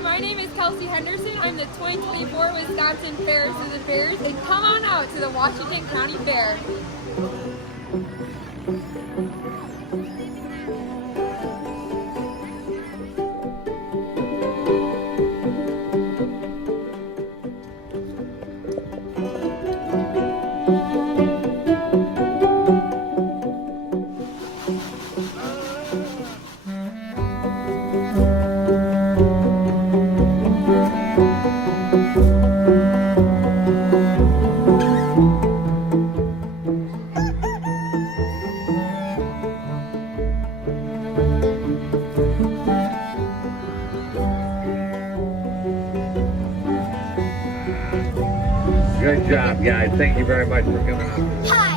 everyone. My name is Kelsey Henderson. I'm the 2024 Wisconsin Ferris of the Bears, and come on out to the Washington County Fair. Good job, guys. Thank you very much for coming out.